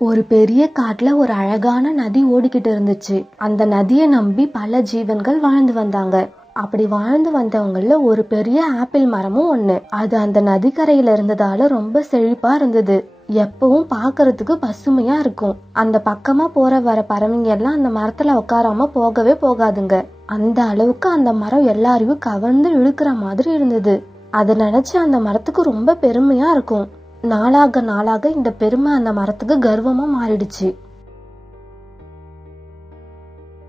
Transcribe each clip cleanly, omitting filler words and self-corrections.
ஒரு பெரிய காட்டுல ஒரு அழகான நதி ஓடிக்கிட்டு இருந்துச்சு. அந்த நதியை நம்பி பல ஜீவன்கள் வாழ்ந்து வந்தாங்க. அப்படி வாழ்ந்து வந்தவங்கள ஒரு பெரிய ஆப்பிள் மரமும் ஒண்ணு. அது அந்த நதிக்கரையில இருந்ததால ரொம்ப செழிப்பா இருந்தது. எப்பவும் பாக்குறதுக்கு பசுமையா இருக்கும். அந்த பக்கமா போற வர பறவைங்க எல்லாம் அந்த மரத்துல உட்காராம போகவே போகாதுங்க. அந்த அளவுக்கு அந்த மரம் எல்லாரையும் கவர்ந்து இழுக்கிற மாதிரி இருந்தது. அதை நினைச்சு அந்த மரத்துக்கு ரொம்ப பெருமையா இருக்கும். நாளாக நாளாக இந்த பெருமை அந்த மரத்துக்கு கர்வமா மாறிடுச்சு.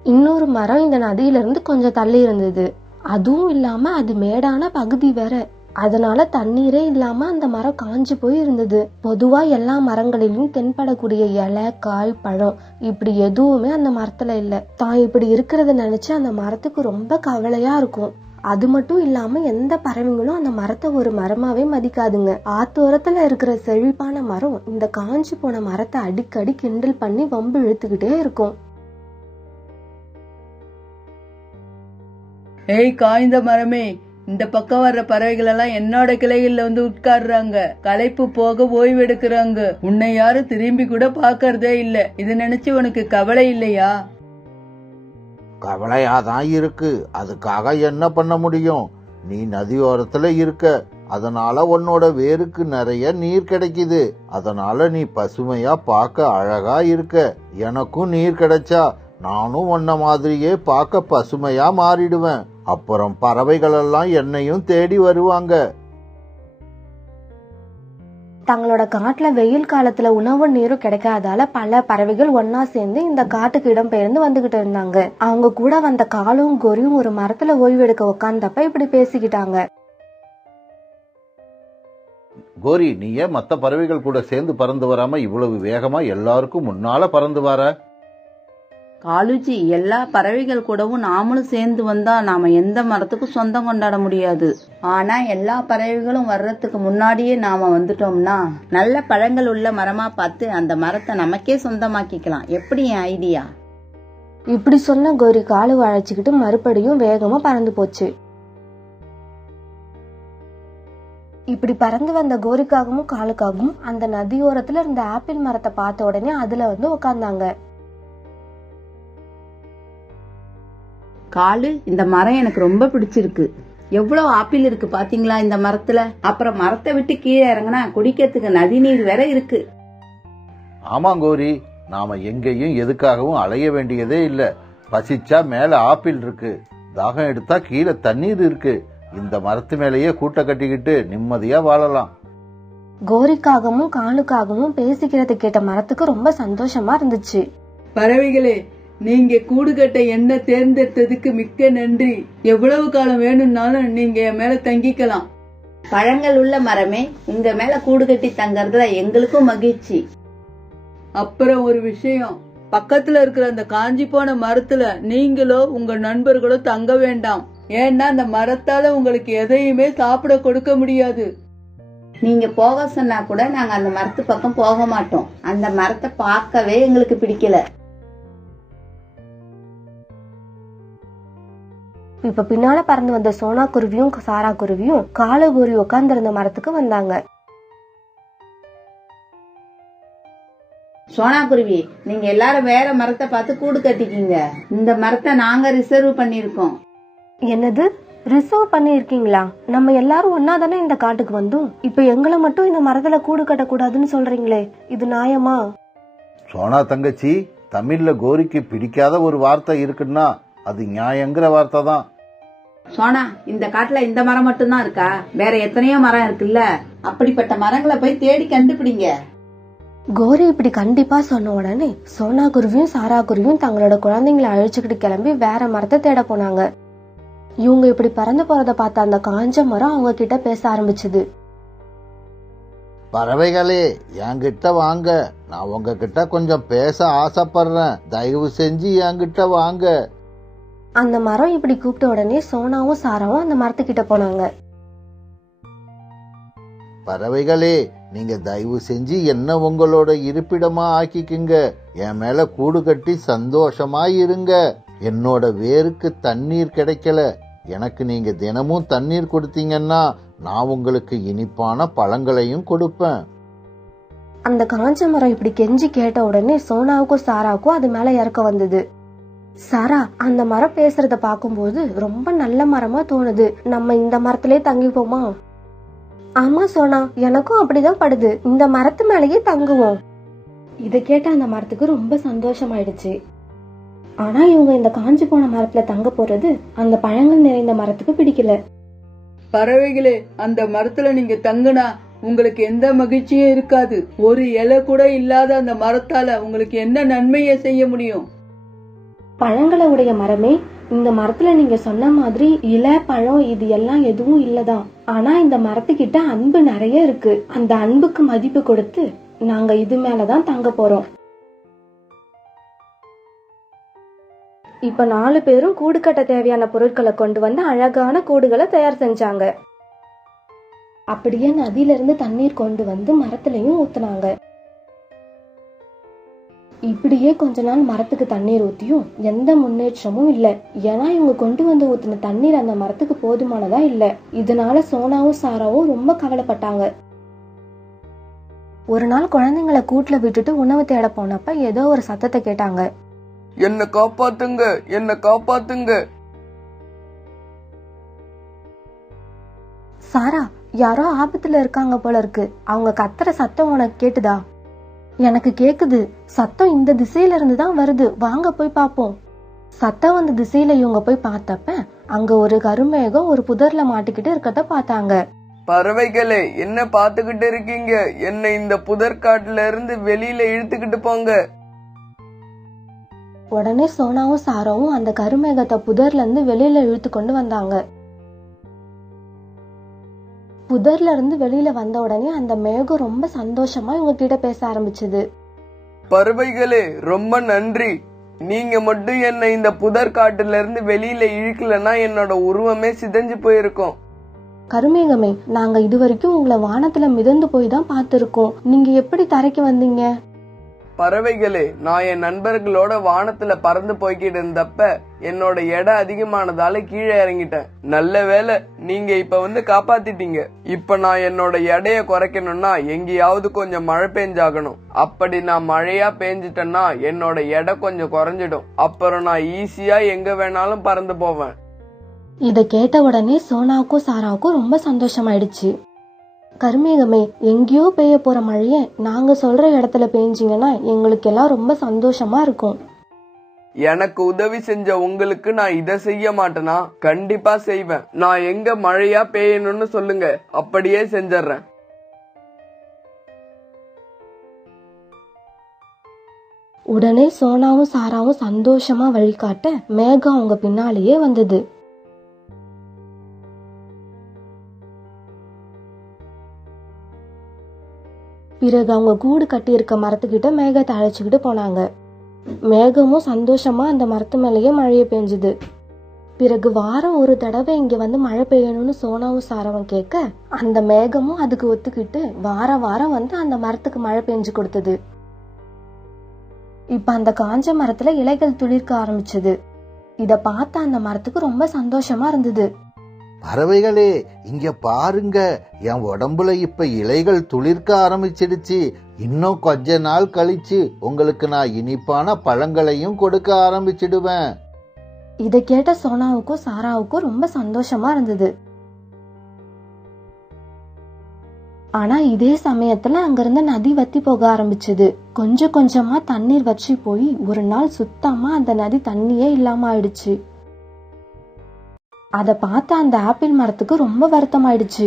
இன்னொரு மரம் இந்த நதியில இருந்து கொஞ்சம் தள்ளி இருந்தது. அதுவும் இல்லாம அது மேடான பகுதி வேற. அதனால தண்ணீரே இல்லாம அந்த மரம் காஞ்சு போய் இருந்தது. பொதுவா எல்லா மரங்களிலும் தென்படக்கூடிய இலை, காய், பழம் இப்படி எதுவுமே அந்த மரத்துல இல்ல. தான் இப்படி இருக்கிறத நினைச்சு அந்த மரத்துக்கு ரொம்ப கவலையா இருக்கும். அது மட்டும் இல்லாம எந்த பறவைங்களும் அந்த மரத்தை ஒரு மரமாவே மதிக்காதுங்க. ஆத்தோரத்துல இருக்கிற செழிப்பான மரம் இந்த காஞ்சு போன மரத்தை அடிக்கடி கிண்டல் பண்ணி வம்பு இழுத்துக்கிட்டே இருக்கும். ஏய் காய்ந்த மரமே, இந்த பக்கம் வர்ற பறவைகள் எல்லாம் என்னோட கிளைகள்ல வந்து உட்கார்றாங்க. களைப்பு போக ஓய்வு எடுக்கிறாங்க. உன்னை யாரும் திரும்பி கூட பாக்கறதே இல்ல. இது நினைச்சு உனக்கு கவலை இல்லையா? கவலையாதான் இருக்கு. அதுக்காக என்ன பண்ண முடியும்? நீ நதியோரத்துல இருக்க, அதனால உன்னோட வேருக்கு நிறைய நீர் கிடைக்குது. அதனால நீ பசுமையா பார்க்க அழகா இருக்க. எனக்கும் நீர் கிடைச்சா நானும் உன்ன மாதிரியே பார்க்க பசுமையா மாறிடுவேன். அப்புறம் பறவைகள் எல்லாம் என்னையும் தேடி வருவாங்க. தங்களோட காட்டுல வெயில் காலத்துல உணவு நீரும் கிடைக்காதால பல பறவைகள் ஒன்னா சேர்ந்து இந்த காட்டுக்கு இடம்பெயர்ந்து வந்துகிட்டு இருந்தாங்க. அவங்க கூட வந்த காலும் கோரியும் ஒரு மரத்துல ஓய்வெடுக்க உட்கார்ந்தப்ப இப்படி பேசிக்கிட்டாங்க. கோரி, நீ ஏன் மத்த பறவைகள் கூட சேர்ந்து பறந்து வராம இவ்வளவு வேகமா எல்லாருக்கும் முன்னால பறந்து வர? காலுஜி, எல்லா பறவைகள் கூடவும் நாமளும் சேர்ந்து வந்தா நாம எந்த மரத்துக்கும் சொந்தம் கொண்டாட முடியாது. ஆனா எல்லா பறவைகளும் வர்றதுக்கு முன்னாடியே நாம வந்துட்டோம்னா நல்ல பழங்கள் உள்ள மரமா பார்த்து அந்த மரத்தை நமக்கே சொந்தமாக்கிக்கலாம். எப்படி என் ஐடியா? இப்படி சொன்ன கோரி காலு அழைச்சுக்கிட்டு மறுபடியும் வேகமா பறந்து போச்சு. இப்படி பறந்து வந்த கோரிக்காகவும் காலுக்காகவும் அந்த நதியோரத்துல இருந்த ஆப்பிள் மரத்தை பார்த்த உடனே அதுல வந்து உட்கார்ந்தாங்க. காலு, இந்த மரம் எனக்கு ரொம்ப பிடிச்சிருக்கு. எவ்வளவு ஆப்பிள் இருக்கு பாத்தீங்களா இந்த மரத்துல? அப்புறம் மரத்தை விட்டு கீழே இறங்கினா குடிக்கிறதுக்கு நதி நீர் வேற இருக்கு. ஆமா கோரி, நாம எங்கேயும் எதுக்காகவும் அலைய வேண்டியதே இல்ல. பசிச்சா மேல ஆப்பிள் இருக்கு, தாகம் எடுத்தா கீழே தண்ணீர் இருக்கு. இந்த மரத்து மேலேயே கூட்ட கட்டிக்கிட்டு நிம்மதியா வாழலாம். கோரிக்காகவும் காலுக்காகவும் பேசிக்கிறது கேட்ட மரத்துக்கு ரொம்ப சந்தோஷமா இருந்துச்சு. பறவைகளே, நீங்க கூடுகட்ட என்ன தேர்ந்தெடுத்ததுக்கு மிக்க நன்றி. எவ்வளவு காலம் வேணும்னாலும் நீங்க என் மேல தங்கிக்கலாம். பழங்கள் உள்ள மரமே, உங்க மேல கூடு கட்டி தங்கறதுல எங்களுக்கும் மகிழ்ச்சி. அப்புறம் ஒரு விஷயம், பக்கத்துல இருக்கிற அந்த காஞ்சி போன மரத்துல நீங்களோ உங்க நண்பர்களோ தங்க வேண்டாம். ஏன்னா அந்த மரத்தால உங்களுக்கு எதையுமே சாப்பிட கொடுக்க முடியாது. நீங்க போக சொன்னா கூட நாங்க அந்த மரத்து பக்கம் போக மாட்டோம். அந்த மரத்தை பார்க்கவே எங்களுக்கு பிடிக்கல. இப்ப பின்னால பறந்து வந்த சோனா குருவியும் சாரா குருவியும் கால கோரி உட்கார்ந்து இருந்த மரத்துக்கு வந்தாங்க. சோனா குருவி, நீங்க எல்லாரும் வேற மரத்தை பார்த்து கூடு கட்டிக்கீங்க. இந்த மரத்தை நாங்க ரிசர்வ் பண்ணிருக்கோம். என்னது, ரிசர்வ் பண்ணி இருக்கீங்களா? நம்ம எல்லாரும் ஒன்னா தானே இந்த காட்டுக்கு வந்தோம். இப்ப எங்களை மட்டும் இந்த மரத்துல கூடு கட்டக்கூடாதுன்னு சொல்றீங்களே, இது நியாயமா? சோனா தங்கச்சி, தமிழ்ல கோரிக்கு பிடிக்காத ஒரு வார்த்தை இருக்குன்னா அது நியாயங்கிற வார்த்தை தான். சோனா, இந்த காட்டுல இந்த மரம் மட்டும்தான் இருக்கா? வேற எத்தனையோ மரம் இருக்குல்ல. அப்படிப்பட்ட மரங்களை போய் தேடி கண்டுபிடிங்க. கோரி இப்படி கண்டிப்பா சொன்ன உடனே சோனா குருவியும் சாரா குருவியும் தங்களோட குழந்தைங்களை அழிச்சுக்கிட்டு கிளம்பி வேற மரத்தை தேட போனாங்க. இவங்க இப்படி பறந்து போறத பார்த்த அந்த காஞ்ச மரம் அவங்க கிட்ட பேச ஆரம்பிச்சது. பறவைகளே, என்கிட்ட வாங்க. நான் உங்ககிட்ட கொஞ்சம் பேச ஆசைப்படுறேன். தயவு செஞ்சு என்கிட்ட வாங்க. அந்த மரம் இப்படி கூப்பிட்ட உடனே சோனாவும் சாராவும் அந்த மரத்துக்கிட்ட போனாங்க. பறவைகளே, நீங்க தயவு செஞ்சு என்ன உங்களோட இருப்பிடமா ஆக்கிக்குங்க. என் மேல கூடு கட்டி சந்தோஷமா இருங்க. என்னோட வேருக்கு தண்ணீர் கிடைக்கல. எனக்கு நீங்க தினமும் தண்ணீர் கொடுத்தீங்கன்னா நான் உங்களுக்கு இனிப்பான பழங்களையும் கொடுப்பேன். அந்த காஞ்ச மரம் இப்படி கெஞ்சி கேட்ட உடனே சோனாவுக்கும் சாராவுக்கும் அது மேல இறக்க வந்தது. சாரா, அந்த மரம் பேசுறத பாக்கும்போது ரொம்ப நல்ல மரமா தோணுது. நம்ம இந்த மரத்திலே தங்கிப்போமா? ஆமா சோனா, எனக்கும் அப்படிதான் படுது. இந்த மரத்து மேலேயே தங்குவோம். இத கேட்ட அந்த மரத்துக்கு ரொம்ப சந்தோஷமாயிடுச்சு. ஆனா இவங்க இந்த காஞ்சி போன மரத்துல தங்க போறது அந்த பழங்கள் நிறைந்த மரத்துக்கு பிடிக்கல. பறவைகளே, அந்த மரத்துல நீங்க தங்குனா உங்களுக்கு எந்த மகிழ்ச்சியும் இருக்காது. ஒரு இலை கூட இல்லாத அந்த மரத்தால உங்களுக்கு என்ன நன்மையை செய்ய முடியும்? பழங்களை உடைய மரமே, இந்த மரத்துல நீங்க சொன்ன மாதிரி இலை பழம் இது எல்லாம் எதுவும் இல்லதான். ஆனா இந்த மரத்துக்கிட்ட அன்பு நிறைய இருக்கு. அந்த அன்புக்கு மதிப்பு கொடுத்து நாங்க இது மேலதான் தங்க போறோம். இப்ப 4 பேரும் கூடு கட்ட தேவையான பொருட்களை கொண்டு வந்து அழகான கூடுகளை தயார் செஞ்சாங்க. அப்படியே நதியில இருந்து தண்ணீர் கொண்டு வந்து மரத்திலையும் ஊத்துனாங்க. இப்படியே கொஞ்ச நாள் மரத்துக்கு தண்ணீர் ஊத்தியும் எந்த முன்னேற்றமும் இல்ல. ஏன்னா இவங்க கொண்டு வந்து ஊத்தின தண்ணீர் அந்த மரத்துக்கு போதுமானதா இல்ல. இதனால சோனாவும் சாராவும் ரொம்ப கவலைப்பட்டாங்க. ஒரு நாள் குழந்தைங்களை கூட்டுல விட்டுட்டு உணவு தேட போனப்ப ஏதோ ஒரு சத்தத்தை கேட்டாங்க. என்ன காப்பாத்துங்க, என்ன காப்பாத்துங்க. சாரா, யாரோ ஆபத்துல இருக்காங்க போல இருக்கு. அவங்க கத்துற சத்தம் உனக்கு கேட்டுதா? எனக்கு கேக்குது. சத்தம் இந்த திசையில இருந்து தான் வருது. வாங்க போய் பாப்போம். சத்தம் வந்த திசையில இவங்க போய் பார்த்தப்ப அங்க ஒரு கருமேகம் ஒரு புதர்ல மாட்டிக்கிட்டு இருக்கத பார்த்தாங்க. பறவைகளே, என்ன பாத்துக்கிட்டு இருக்கீங்க? என்ன இந்த புதற்காட்டுல இருந்து வெளியில இழுத்துக்கிட்டு போங்க. உடனே சோனாவும் சாராவும் அந்த கருமேகத்தை புதர்ல இருந்து வெளியில இழுத்து கொண்டு வந்தாங்க. புதர்ல இருந்து வெளியில வந்த உடனே அந்த மேகம் ரொம்ப சந்தோஷமா இவங்க கிட்ட பேச ஆரம்பிச்சது. பறவைகளே, ரொம்ப நன்றி. நீங்க மட்டும் என்ன இந்த புதற்காட்டுல இருந்து வெளியில இழுக்கலன்னா என்னோட உருவமே சிதைஞ்சு போயிருக்கும். கருமேகமே, நாங்க இதுவரைக்கும் உங்களை வானத்துல மிதந்து போய் தான் பார்த்திருக்கோம். நீங்க எப்படி தரைக்கு வந்தீங்க? பறவைகளே, நான் என் நண்பர்களோட வானத்துல பறந்து போய்கிட்டு இருந்தப்ப என்னோட எடை அதிகமானதால கீழே இறங்கிட்டேன். நல்ல வேலை, நீங்க இப்ப வந்து காப்பாத்திட்டீங்க. இப்ப நான் என்னோட எடைய குறைக்கணும்னா எங்கேயாவது கொஞ்சம் மழை பெஞ்சாகணும். அப்படி நான் மழையா பெஞ்சிட்டேன்னா என்னோட எடை கொஞ்சம் குறைஞ்சிடும். அப்புறம் நான் ஈஸியா எங்க வேணாலும் பறந்து போவேன். இத கேட்ட உடனே சோனாவுக்கும் சாராவுக்கும் ரொம்ப சந்தோஷமாயிடுச்சு. கருமேகமே, எங்கேயோ பெய்ய போற மழைய நாங்க சொல்ற இடத்துல பெய்ஞ்சிங்கன்னா எங்களுக்கு எல்லாம் ரொம்ப சந்தோஷமா இருக்கும். எனக்கு உதவி செஞ்ச உங்களுக்கு நான் இதை செய்ய மாட்டேனா? கண்டிப்பா செய்வேன். நான் எங்க மழையா பெய்யணும்னு சொல்லுங்க, அப்படியே செஞ்சிடறேன். உடனே சோனாவும் சாராவும் சந்தோஷமா வழிகாட்ட மேகம் அவங்க பின்னாலேயே வந்தது. பிறகு அவங்க கூடு கட்டி இருக்க மரத்துக்கிட்ட மேகத்தை அழைச்சுக்கிட்டு போனாங்க. மேகமும் சந்தோஷமா அந்த மரத்து மேலேயே மழையை பெஞ்சுது. பிறகு வாரம் ஒரு தடவை இங்க வந்து மழை பெய்யணும்னு சோனாவும் சாராவும் கேட்க அந்த மேகமும் அதுக்கு ஒத்துக்கிட்டு வாரம் வந்து அந்த மரத்துக்கு மழை பெஞ்சு கொடுத்தது. இப்ப அந்த காஞ்ச மரத்துல இலைகள் துளிர்க்க ஆரம்பிச்சது. இத பார்த்த அந்த மரத்துக்கு ரொம்ப சந்தோஷமா இருந்தது. பறவைகளே, இங்க பாருங்க, என் உடம்புல இப்ப இலைகள் துளிர்க்க ஆரம்பிச்சிடுச்சு. இன்னும் கொஞ்ச நாள் கழிச்சு உங்களுக்கு நான் இனிப்பான பழங்களையும் கொடுக்க ஆரம்பிச்சிடுவேன். இத கேட்ட சோனாவுக்கும் சாராவுக்கும் ரொம்ப சந்தோஷமா இருந்தது. ஆனா இதே சமயத்துல அங்கிருந்த நதி வத்தி போக ஆரம்பிச்சது. கொஞ்சம் கொஞ்சமா தண்ணீர் வற்றி போய் ஒரு நாள் சுத்தமா அந்த நதி தண்ணியே இல்லாம ஆயிடுச்சு. அத பார்த்த அந்த ஆப்பிள் மரத்துக்கு ரொம்ப வருத்தம் ஆயிடுச்சு.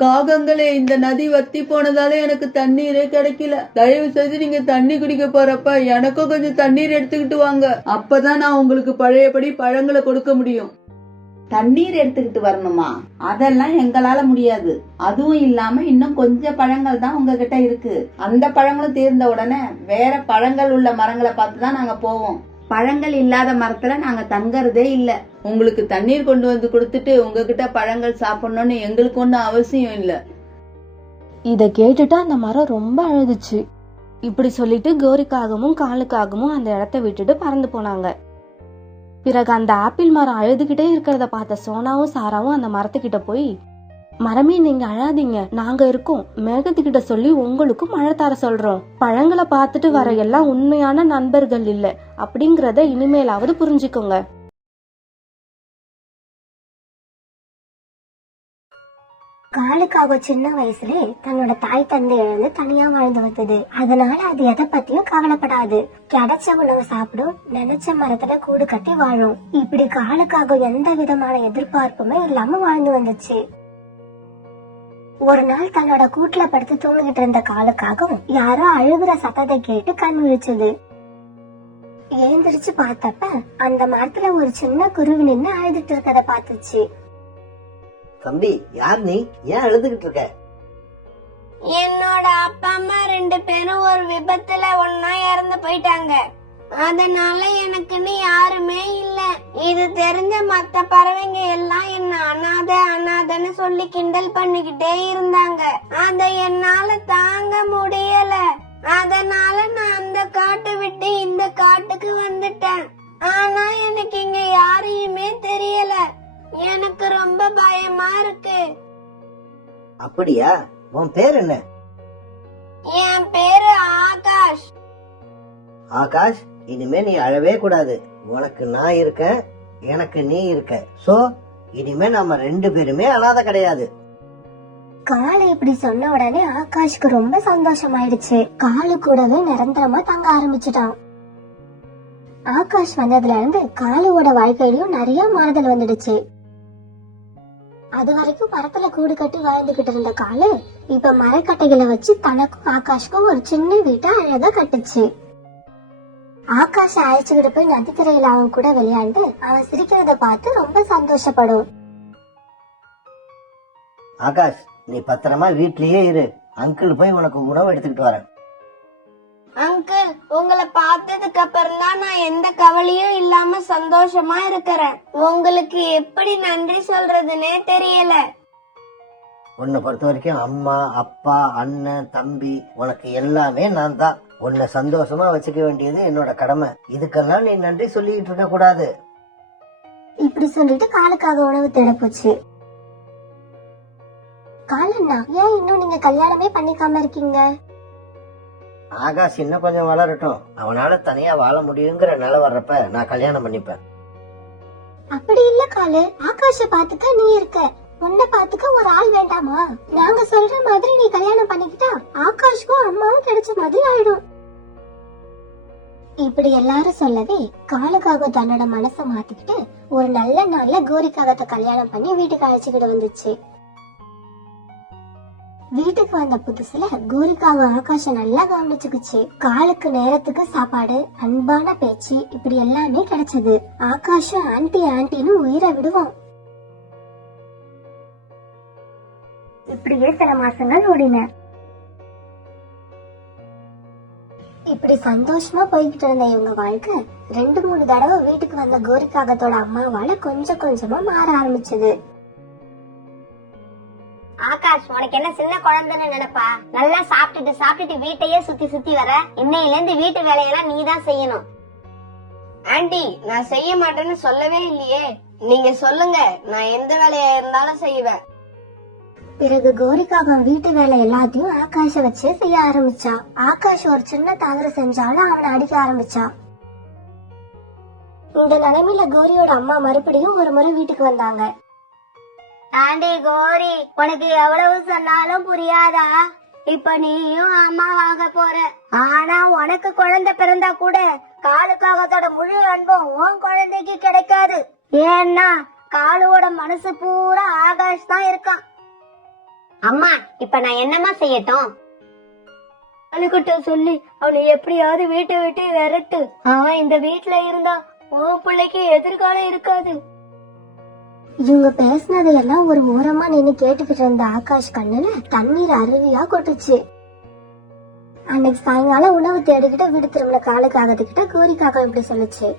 காகங்களே, இந்த நதி வத்தி போனதால எனக்கு தண்ணீரே கிடைக்கல. தயவு செய்து நீங்க தண்ணி குடிக்க போறப்ப எனக்கும் கொஞ்சம் தண்ணீர் எடுத்துக்கிட்டு வாங்க. அப்பதான் நான் உங்களுக்கு பழையபடி பழங்களை கொடுக்க முடியும். தண்ணீர் எடுத்துக்கிட்டு வரணுமா? அதெல்லாம் எங்களால முடியாது. அதுவும் இல்லாம இன்னும் கொஞ்சம் பழங்கள் தான் உங்ககிட்ட இருக்கு. அந்த பழங்களும் தீர்ந்த உடனே வேற பழங்கள் உள்ள மரங்களை பார்த்துதான் நாங்க போவோம். பழங்கள் இல்லாத மரத்துல நாங்க தங்கறதே இல்ல. உங்களுக்கு தண்ணீர் கொண்டு வந்து கொடுத்துட்டு உங்ககிட்ட பழங்கள் சாப்பிடணும்னு எங்களுக்கு ஒன்னும் அவசியம் இல்ல. இத கேட்டுட்டு அந்த மரம் ரொம்ப அழுதுச்சு. இப்படி சொல்லிட்டு கோரிக்காகவும் காலுக்காகவும் அந்த இடத்த விட்டுட்டு பறந்து போனாங்க. பிறகு அந்த ஆப்பிள் மரம் அழுதுகிட்டே இருக்கிறத பார்த்த சோனாவும் சாராவும் அந்த மரத்துக்கிட்ட போய், மரமே நீங்க அழாதீங்க, நாங்க இருக்கோம். மேகத்துக்கிட்ட சொல்லி உங்களுக்கும் மழை தர சொல்றோம். பழங்களை பார்த்துட்டு வர எல்லாம் உண்மையான நண்பர்கள் இல்ல அப்படிங்கறத இனிமேலாவது புரிஞ்சுக்கோங்க. காலுக்காக சின்ன வயசுல தன்னோட தாய் தந்தை இழந்து தனியா வாழ்ந்து வந்தது. அதனால அது எதை பத்தியும் கவலைப்படாது. கிடைச்ச உணவை சாப்பிடும், நினைச்ச மரத்துல கூடு கட்டி வாழும். இப்படி காலுக்காக எந்த விதமான எதிர்பார்ப்புமே இல்லாம வாழ்ந்து வந்துச்சு. ஒரு நாள் தன்னோட கூட்டுல படுத்து தூங்கிட்டு இருந்த காலுக்காகவும் யாரோ அழுகுற சத்தத்தை கேட்டு கண் விழிச்சது. எழுந்திருச்சு பார்த்தப்ப அந்த மரத்துல ஒரு சின்ன குருவி நின்னு அழுதுட்டு இருக்கத பாத்துச்சு. தம்பி, யார் நீ? ஏன் அழுதுகிட்டு இருக்க? என்னோட அப்பா அம்மா 2 பேரும் ஒரு விபத்துல ஒன்னா இறந்து போயிட்டாங்க. அதனால எனக்குன்னு யாருமே இல்ல. இது தெரிஞ்ச மத்த பறவைங்க எல்லாம் என்ன அனாதைன்னு சொல்லி கிண்டல் பண்ணிக்கிட்டே இருந்தாங்க. அத என்னால தாங்க முடியல. அதனால நான் அந்த காட்டை விட்டு இந்த காட்டுக்கு வந்துட்டேன். ஆனா எனக்கு இங்க யாரையுமே தெரியல. எனக்கு ரொம்ப பயமா இருக்கு. அப்படியா? உன் பேர் என்ன? என் பேரு ஆகாஷ். ஆகாஷ், இனிமே நீ அழவே கூடாது. உனக்கு நான் இருக்கேன், எனக்கு நீ இருக்க. சோ இனிமே நம்ம 2 பேருமே அனாதை கிடையாது. காலு இப்படி சொன்ன உடனே ஆகாஷ்க்கு ரொம்ப சந்தோஷமாயிடுச்சு. காலு கூடவே நிரந்தரமா தங்க ஆரம்பிச்சுட்டான். ஆகாஷ் வந்ததுல இருந்து காலுவோட வாழ்க்கையிலயும் நிறைய மாறுதல் வந்துடுச்சு. அது வரைக்கும் மரத்துல கூடு கட்டி வாழ்ந்துகிட்டு இருந்த காலு இப்ப மரக்கட்டைகளை வச்சு தனக்கும் ஆகாஷ்க்கும் ஒரு சின்ன வீட்டை அழகா கட்டுச்சு. ஆகாஷ அழைச்சுக்கிட்டு போய் நதிக்கரையில அவன் கூட விளையாண்டு அவன் சிரிக்கிறத பார்த்து ரொம்ப சந்தோஷப்படும். ஆகாஷ், நீ பத்திரமா வீட்லயே இரு. அங்கிள் போய் உனக்கு உணவு எடுத்துக்கிட்டு வரேன். அங்கிள், உங்களை பார்த்ததுக்கு அப்புறம் தான் நான் எந்த கவலையும் இல்லாம சந்தோஷமா இருக்கிறேன். உங்களுக்கு எப்படி நன்றி சொல்றதுன்னே தெரியல. உன்னை பொறுத்த வரைக்கும் அம்மா, அப்பா, அண்ணன், தம்பி, உனக்கு எல்லாமே நான் தான். உன்னை சந்தோஷமா வச்சுக்க வேண்டியது என்னோட கடமை. இதுக்கெல்லாம் நீ நன்றி சொல்லிட்டு இருக்க கூடாது. இப்படி சொல்லிட்டு காலுக்காக உணவு தேட போச்சு. காலண்ணா, ஏன் இன்னும் நீங்க கல்யாணமே பண்ணிக்காம இருக்கீங்க? ஆகாஷ் இன்னும் கொஞ்சம் வளரட்டும். அவனால தனியா வாழ முடியுங்கிற நிலை வர்றப்ப நான் கல்யாணம் பண்ணிப்பேன். அப்படி இல்ல காலு, ஆகாஷ பாத்துக்க நீ இருக்க, உன்னை பாத்துக்க ஒரு ஆள் வேண்டாமா? நாங்க சொல்ற மாதிரி நீ கல்யாணம் பண்ணிக்கிட்டா ஆகாஷ்க்கும் அம்மாவும் கிடைச்ச மாதிரி ஆயிடும். இப்படி எல்லாரும் சொல்லவே காலுக்காக தன்னோட மனசை மாத்திக்கிட்டு ஒரு நல்ல நாள்ல கோரிக்காகத்தை கல்யாணம் பண்ணி வீட்டுக்கு அழைச்சுக்கிட்டு வந்துச்சு. வீட்டுக்கு வந்த புதுசுல கோரிக்காக ஆகாஷ நல்லா கவனிச்சுக்குச்சு. காலுக்கு நேரத்துக்கு சாப்பாடு, அன்பான பேச்சு, இப்படி எல்லாமே கிடைச்சது. ஆகாஷம் ஆன்டி ஆன்டின்னு உயிரை விடுவான். இப்படியே சில மாசங்கள் ஓடின. இப்படி சந்தோஷமா போய்கிட்டு இருந்த இவங்க வாழ்க்கை 2-3 தடவை வீட்டுக்கு வந்த கோரிக்காகத்தோட அம்மாவால கொஞ்சம் கொஞ்சமா மாற ஆரம்பிச்சது. ஆகாஷ், உனக்கு என்ன சின்ன குழந்தைன்னு நினைப்பா? நல்லா சாப்பிட்டுட்டு வீட்டையே சுத்தி சுத்தி வர. இன்னையில இருந்து வீட்டு வேலையெல்லாம் நீ தான் செய்யணும். ஆண்டி, நான் செய்ய மாட்டேன்னு சொல்லவே இல்லையே. நீங்க சொல்லுங்க, நான் எந்த வேலையா இருந்தாலும் செய்வேன். பிறகு கோரிக்காக வீட்டு வேலை எல்லாத்தையும் ஆகாஷ வச்சு செய்ய ஆரம்பிச்சா. ஆகாஷ் ஒரு சின்ன தவறு செஞ்சாலும் அவனை அடிக்க ஆரம்பிச்சா. இந்த நிலைமையில கோரியோட அம்மா மறுபடியும் ஒரு முறை வீட்டுக்கு வந்தாங்க. ஆண்டி கோரி, உனக்கு எவ்வளவு சொன்னாலும் புரியாதா? இப்ப நீயும் அம்மாவாக போற. ஆனா உனக்கு குழந்தை பிறந்தா கூட காலுக்காகத்தோட முழு அன்பும் உன் குழந்தைக்கு கிடைக்காது. ஏன்னா காலுவோட மனசு பூரா ஆகாஷ் தான் இருக்கான். அம்மா, இப்ப நான் என்னமா செய்யட்டும்? அழுகிட்ட சொல்லி அவனை எப்படியாவது வீட்டை விட்டு விரட்டு. அவன் இந்த வீட்டுல இருந்தா உன் பிள்ளைக்கு எதிர்காலம் இருக்காது. இவங்க பேசினதையெல்லாம் ஒரு ஓரமா நின்னு கேட்டுக்கிட்டு இருந்த ஆகாஷ் கண்ணுல தண்ணீர் அருவியா கொட்டுச்சு. அன்னைக்கு சாயங்காலம் உணவு தேடிக்கிட்ட வீடு திரும்பின காலுக்காகத்துக்கிட்ட கோரிக்காக இப்படி சொல்லுச்சு.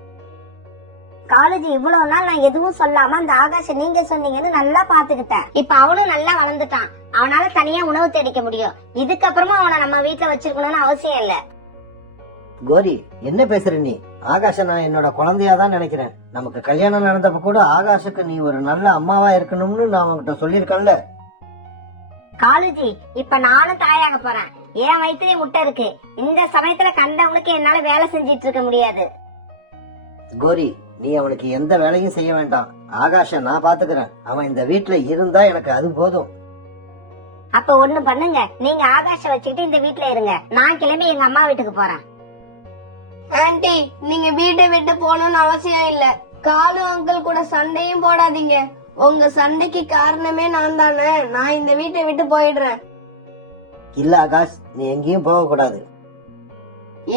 காலேஜ் இவ்வளவு நாள் நான் எதுவும் சொல்லாம அந்த ஆகாஷ நீங்க சொன்னீங்கன்னு நல்லா பாத்துக்கிட்டேன். இப்ப அவனும் நல்லா வளர்ந்துட்டான். அவனால தனியா உணவு தேடிக்க முடியும். இதுக்கப்புறமா அவனை நம்ம வீட்டுல வச்சிருக்கணும்னு அவசியம் இல்ல. கோரி, என்ன பேசுற நீ? ஆகாஷ நான் என்னோட குழந்தையாதான் நினைக்கிறேன். நமக்கு கல்யாணம் நடந்தப்ப கூட ஆகாஷுக்கு நீ ஒரு நல்ல அம்மாவா இருக்கணும்னு நான் உன்கிட்ட சொல்லியிருக்கேன்ல. காலுஜி, இப்ப நானும் தாயாக போறேன். என் வயிற்றுலயே முட்டை இருக்கு. இந்த சமயத்துல கண்டவனுக்கு என்னால வேலை செஞ்சிட்டு இருக்க முடியாது. கோரி, நீ அவனுக்கு எந்த வேலையும் செய்ய வேண்டாம். ஆகாஷ நான் பாத்துக்கிறேன். அவன் இந்த வீட்டுல இருந்தா எனக்கு அது போதும். அப்ப ஒண்ணு பண்ணுங்க, நீங்க ஆகாஷ வச்சுக்கிட்டு இந்த வீட்டுல இருங்க. நான் கிளம்பி எங்க அம்மா வீட்டுக்கு போறேன். ஆன்ட்டி, நீங்க வீட்டை விட்டு போகணும்னு அவசியம் இல்ல. காலு அங்கிள் கூட சண்டையும் போடாதீங்க. உங்க சண்டைக்கு காரணமே நான் தானே. நான் இந்த வீட்டை விட்டு போயிடுறேன். இல்ல ஆகாஷ், நீ எங்கேயும் போக கூடாது.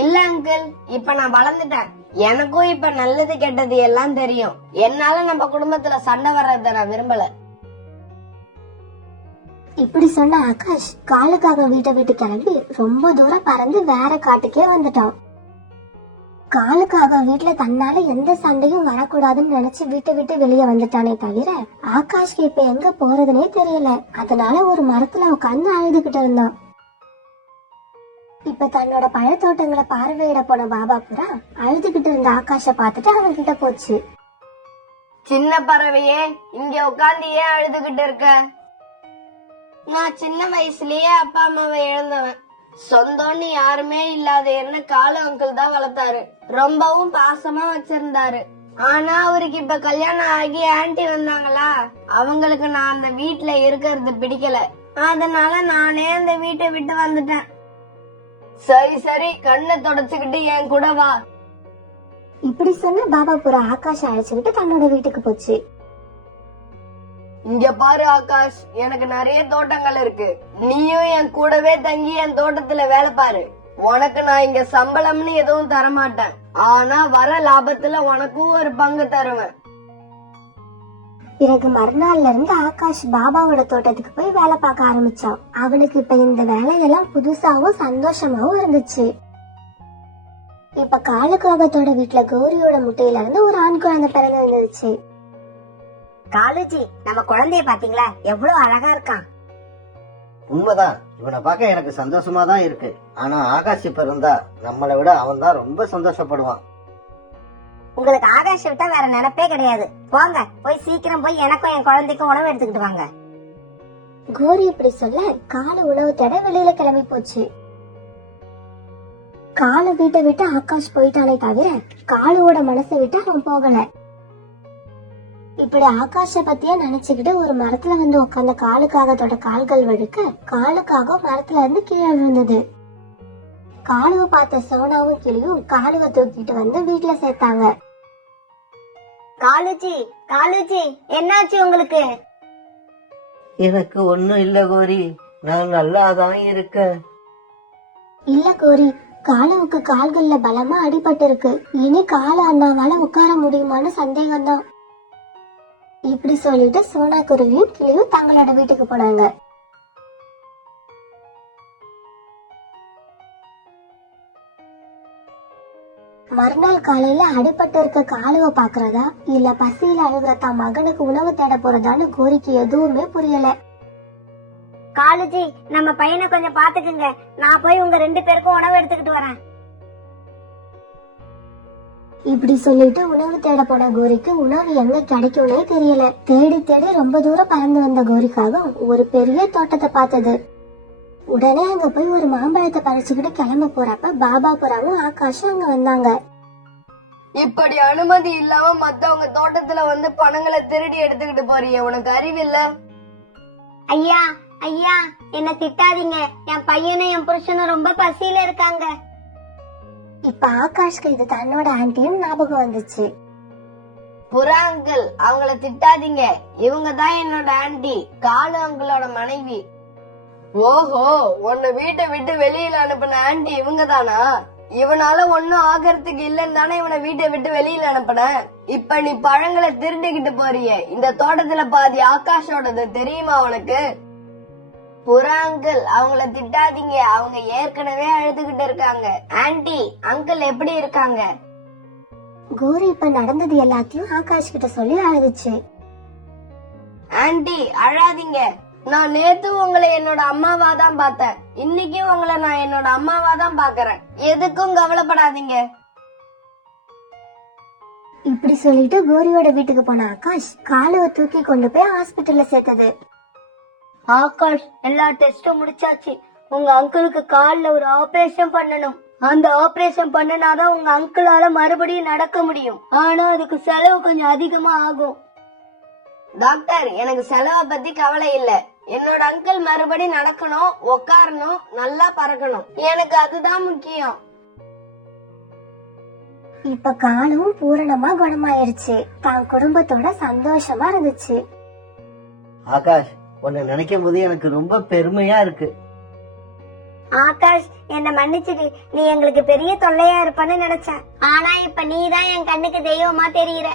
இல்ல அங்கிள், இப்ப நான் வளர்ந்துட்டேன். எனக்கும் இப்ப நல்லது கெட்டது எல்லாம் தெரியும். என்னால நம்ம குடும்பத்துல சண்டை வர்றத நான் விரும்பல. இப்படி சொன்ன ஆகாஷ் காலுக்காக வீட்டை விட்டு கிளம்பி ரொம்ப தூரம் பறந்து வேற காட்டுக்கே வந்துட்டான். காலுக்காக வீட்டுல தன்னால எந்த சண்டையும் வரக்கூடாதுன்னு நினைச்சு வீட்டை விட்டு வெளியே வந்துட்டானே தவிர ஆகாஷ்க்கு இப்ப எங்க போறதுனே தெரியல. அதனால ஒரு மரத்துல உட்கார்ந்து அழுதுகிட்டு இருந்தான். இப்ப தன்னோட பழத்தோட்டங்களை பார்வையிட போன பாபா புறா அழுதுகிட்டு இருந்த ஆகாஷ பாத்துட்டு அவன்கிட்ட போச்சு. சின்ன பறவையே, இங்க உட்கார்ந்து ஏன் அழுதுகிட்டு இருக்க? நான் சின்ன வயசுலயே அப்பா அம்மாவை இழந்தவன். சொந்தம்னு யாருமே இல்லாத என்ன காலு அங்கிள் தான் வளர்த்தாரு. ரொம்பவும் பாசமா வச்சிருந்தாரு. ஆனா அவருக்கு இப்ப கல்யாணம் ஆகி ஆன்ட்டி வந்தாங்களா, அவங்களுக்கு நான் அந்த வீட்டுல இருக்கிறது பிடிக்கல. அதனால நானே அந்த வீட்டை விட்டு வந்துட்டேன். சரி சரி, கண்ணை தொடச்சுக்கிட்டு என் கூட வா. இப்படி சொன்ன பாபா புறா ஆகாஷ அழைச்சுக்கிட்டு தன்னோட வீட்டுக்கு போச்சு. இங்க பாரு ஆகாஷ், எனக்கு நிறைய தோட்டங்கள் இருக்கு. நீயும் என் கூடவே தங்கி என் தோட்டத்துல வேலை பாரு. உனக்கு நான் இங்க சம்பளம்னு எதுவும் தரமாட்டேன். ஆனா வர லாபத்துல உனக்கும் ஒரு பங்கு தருவேன். பிறகு மறுநாள்ல இருந்து ஆகாஷ் பாபாவோட தோட்டத்துக்கு போய் வேலை பார்க்க ஆரம்பிச்சான். அவனுக்கு இப்ப இந்த வேலையெல்லாம் புதுசாவும் சந்தோஷமாவும் இருந்துச்சு. இப்ப காலுக்காகத்தோட வீட்டுல கௌரியோட முட்டையில இருந்து ஒரு ஆண் குழந்தை பிறந்து வந்துருச்சு. காலுஜி, நம்ம குழந்தைய பாத்தீங்களா? எவ்வளவு அழகா இருக்கான். உண்மைதான், இவனை பார்க்க எனக்கு சந்தோஷமா தான் இருக்கு. ஆனா ஆகாஷ் இப்ப இருந்தா நம்மளை விட அவன் தான் ரொம்ப சந்தோஷப்படுவான். உங்களுக்கு ஆகாஷ விட்டா வேற நினைப்பே கிடையாது. போங்க, போய் சீக்கிரம் போய் எனக்கும் என் குழந்தைக்கும் உணவு எடுத்துக்கிட்டு வாங்க. கோரி இப்படி சொல்ல காலு உணவு தேட வெளியில கிளம்பி போச்சு. காலு வீட்டை விட்டு ஆகாஷ் போயிட்டானே தவிர காலுவோட மனசை விட்டு அவன் போகல. இப்படி ஆகாஷ பத்தியே நினைச்சுக்கிட்டு ஒரு மரத்துல வந்து உட்கார்ந்த காலுக்காகத்தோட கால்கள் வழுக்க காலுக்காக மரத்துல இருந்து கீழே விழுந்தது. காலுவை பார்த்த சோனாவும் கிளியும் காலுவை தூக்கிட்டு வந்து வீட்டுல சேர்த்தாங்க. காலுஜி, காலுஜி, என்னாச்சு உங்களுக்கு? எனக்கு ஒண்ணும் இல்ல கோரி, நான் நல்லாதான் இருக்கேன். இல்ல கோரி, காலுவுக்கு கால்கள்ல பலமா அடிபட்டு இருக்கு. இனி காலு அண்ணாவால உட்கார முடியுமான்னு சந்தேகம்தான். இப்படி சொல்லிட்டு சோனா குருவியும் கிளியும் தங்களோட வீட்டுக்கு போனாங்க. மறுநாள் காலையில அடிபட்டு இருக்க காலுவை பாக்குறதா இல்ல பசியில அழுகிற தான் மகனுக்கு உணவு தேட போறதான்னு கோரிக்கு எதுவுமே புரியல. காலுஜி, நம்ம பையனை கொஞ்சம் பாத்துக்குங்க. நான் போய் உங்க 2 பேருக்கும் உணவு எடுத்துக்கிட்டு வரேன். இப்படி சொல்லிட்டு உணவு தேட போன கோரிக்கு உணவு எங்க கிடைக்கும்னே தெரியல. தேடி தேடி ரொம்ப தூரம் பறந்து வந்த கோரிக்காக ஒரு பெரிய தோட்டத்தை பார்த்தது. உடனே அங்க போய் ஒரு மாம்பழத்தை பறிச்சுக்கிட்டு கிளம்ப போறப்ப பாபா புறாவும் ஆகாஷும் அங்க வந்தாங்க. இப்படி அனுமதி இல்லாம மத்தவங்க தோட்டத்துல வந்து பணங்களை திருடி எடுத்துக்கிட்டு போறிய, உனக்கு அறிவில்ல? ஐயா, ஐயா, என்ன திட்டாதீங்க. என் பையனும் என் புருஷனும் ரொம்ப பசியில இருக்காங்க. இப்ப ஆகாஷ்க்கு இது தன்னோட ஆன்ட்டியும் ஞாபகம் வந்துச்சு. புறா அங்கிள், அவங்கள திட்டாதீங்க. இவங்க தான் என்னோட ஆன்ட்டி, காலு அங்கிளோட மனைவி. ஓஹோ, உன்னை வீட்டை விட்டு வெளியில அனுப்பின ஆன்ட்டி இவங்க தானா? இவனால ஒன்னும் ஆகிறதுக்கு இல்லன்னு தானே இவனை வீட்டை விட்டு வெளியில அனுப்பின. இப்ப நீ பழங்களை திருடிக்கிட்டு போறிய. இந்த தோட்டத்துல பாதி ஆகாஷோடது, தெரியுமா உனக்கு? புறா அங்கிள், அவங்கள திட்டாதீங்க. அவங்க ஏற்கனவே அழுதுகிட்டு இருக்காங்க. ஆன்ட்டி, அங்கிள் எப்படி இருக்காங்க? கோரி இப்ப நடந்தது எல்லாத்தையும் ஆகாஷ் கிட்ட சொல்லி அழுதுச்சு. ஆன்ட்டி அழாதீங்க. நான் நேத்து உங்களை என்னோட அம்மாவா தான் பார்த்தேன். இன்னைக்கும் உங்களை நான் என்னோட அம்மாவா தான் பாக்குறேன். எதுக்கும் கவலைப்படாதீங்க. இப்படி சொல்லிட்டு கோரியோட வீட்டுக்கு போன ஆகாஷ் காலுவை தூக்கி கொண்டு போய் ஹாஸ்பிட்டல்ல சேர்த்தது. ஆகாஷ், எல்லா டெஸ்டும் முடிச்சாச்சு. உங்க அங்கிளுக்கு கால்ல ஒரு ஆபரேஷன் பண்ணணும். அந்த ஆபரேஷன் பண்ணனாதான் உங்க அங்கிளால மறுபடியும் நடக்க முடியும். ஆனா அதுக்கு செலவு கொஞ்சம் அதிகமா ஆகும். டாக்டர், எனக்கு செலவை பத்தி கவலை இல்ல. என்னோட அங்கிள் மறுபடியும் நடக்கணும், உட்காரணும், நல்லா பறக்கணும். எனக்கு அதுதான் முக்கியம். இப்ப காலும் பூரணமா குணமாயிருச்சு. தான் குடும்பத்தோட சந்தோஷமா இருந்துச்சு. ஆகாஷ், உன்னை நினைக்கும் போது எனக்கு ரொம்ப பெருமையா இருக்கு. ஆகாஷ், என்ன மன்னிச்சிடு. நீ எங்களுக்கு பெரிய தொல்லையா இருப்பன்னு நினைச்சேன். ஆனா இப்ப நீதான் என் கண்ணுக்கு தெய்வமா தெரியுற.